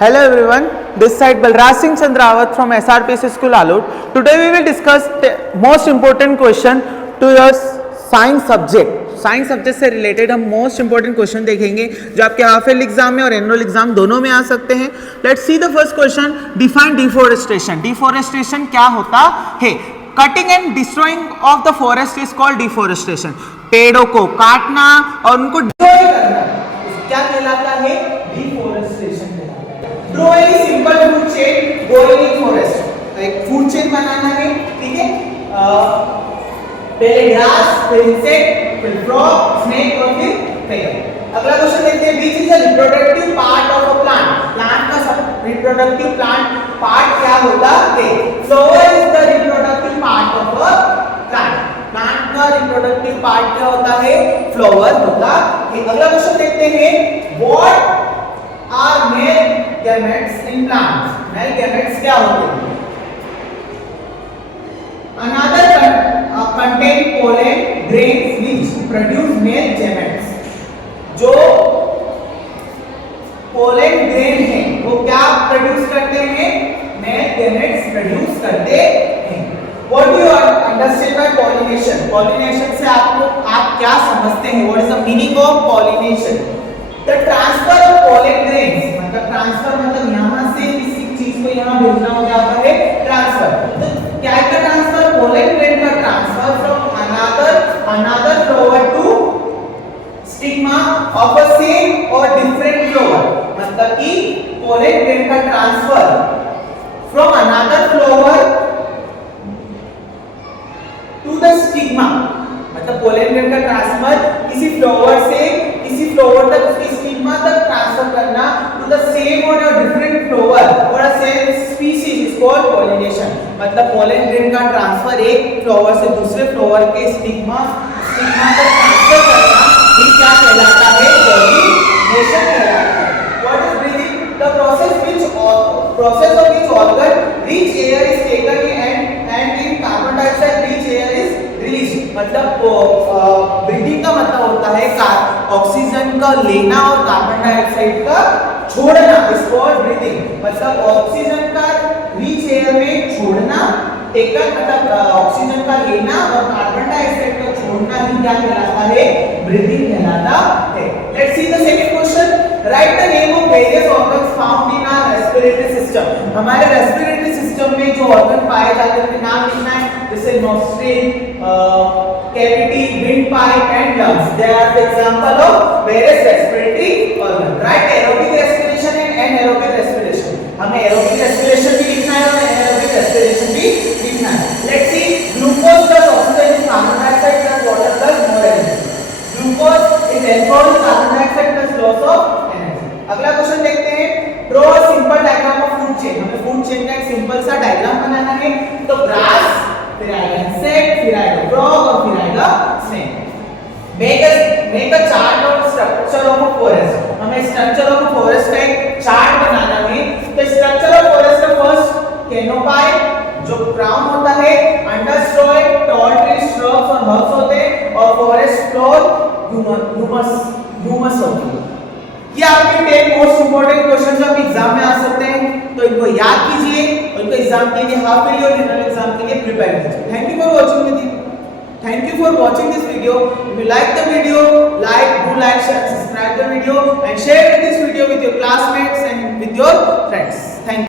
Hello everyone, this side Balraj Singh Chandrawat from SRPC School Alur. Today we will discuss the most important question to your science subject. Science subject से related हम most important question देखेंगे जो आपके half yearly exam में और annual exam दोनों में आ सकते हैं. Let's see the first question. Define deforestation. Deforestation क्या होता है? Cutting and destroying of the forest is called deforestation. पेड़ों को काटना और उनको डिस्ट्रॉय करना क्या कहलाता है? डिफोरेस्टेशन कहलाता है. Draw a simple food chain going in forest. एक फूड चेन बनाना है, ठीक है. पहले ग्रास, फिर इंसेक्ट, फिर फ्रॉग, स्नेक और फिर फेगर. अगला क्वेश्चन देखते हैं. Which is the reproductive part of a plant. Plant का सब रिप्रोडक्टिव प्लांट पार्ट क्या होता है? Flower is the reproductive part of a plant. Plant का रिप्रोडक्टिव पार्ट क्या होता है? फ्लावर होता है. अगला क्वेश्चन देखते हैं. What are male gametes in plants. Male gametes क्या होते हैं? Another contain pollen grains which produce male gametes. जो pollen grain है वो क्या प्रोड्यूस करते हैं? मेल गैमेट्स प्रोड्यूस करते हैं. What do you understand by pollination? Pollination से आप क्या समझते हैं? What is the meaning of pollination? The transfer of pollen grains. मतलब ट्रांसफर मतलब यहाँ से किसी चीज को यहाँ भेजना हो जाता है ट्रांसफर. तो क्या है ट्रांसफर? pollen grain का transfer from another flower to stigma of a same or different flower. मतलब कि pollen grain का transfer from another flower to the stigma. मतलब pollen grain का ट्रांसफर किसी फ्लावर से किसी फ्लावर तक उसकी स्टिग्मा तक ट्रांसफर करना to the same or a different flower or a same species is called pollination. मतलब pollen grain का ट्रांसफर एक फ्लावर से दूसरे फ्लावर के स्टिग्मा तक ट्रांसफर करना ये क्या कहलाता है? pollination कहलाता है. What is breathing? The process of which organ rich air is taken and in carbon dioxide rich air is released. मतलब ब्रीथिंग का मतलब होता है ऑक्सीजन का लेना और कार्बन डाइऑक्साइड का छोड़ना. इस कॉल्ड ब्रीथिंग. मतलब ऑक्सीजन का रिच एयर में छोड़ना, टेकन मतलब ऑक्सीजन का लेना और कार्बन डाइऑक्साइड का छोड़ना ही क्या कहलाता है? ब्रीथिंग कहलाता है. Let's see the second question. Write the name of various organs found in our respiratory system. हमारे रेस्पिरेटरी सिस्टम में जो ऑर्गन पाए जाते हैं उनके नाम लिखना है. जैसे nostril, cavity, windpipe and lungs. They are the example of various respiratory organs. Right? Aerobic respiration and anaerobic respiration. हमें aerobic respiration भी लिखना है और anaerobic respiration भी लिखना है. Let's see. Glucose plus oxygen is carbon dioxide plus water plus more energy. Glucose is alcohol, carbon dioxide plus loss of energy. अगला question देखते हैं. Draw a simple diagram of food chain. हमें food chain का एक simple सा diagram बनाना है. तो grass, फिर आएगा इंसेक्ट, फिर आएगा फ्रॉग और फिर आएगा snake. Make a chart of structure of a forest. हमें स्ट्रक्चर ऑफ अ फॉरेस्ट का एक चार्ट बनाना है. तो स्ट्रक्चर ऑफ फॉरेस्ट का फर्स्ट कैनोपाई जो क्राउन होता है, अंडरस्टॉय, टॉल ट्री, श्रब्स और हर्ब्स होते हैं और फॉरेस्ट फ्लोर ह्यूमस होती है. ये आपके 10 मोस्ट इंपोर्टेंट क्वेश्चन जो आप एग्जाम में आ सकते हैं. तो इनको याद कीजिए और इनको एग्जाम के लिए हाफ ईयरली और जनरल एग्जाम के लिए प्रिपेयर कीजिए. Thank you for watching this video. If you like the video, like, share, subscribe the video and share this video with your classmates and with your friends. Thank you.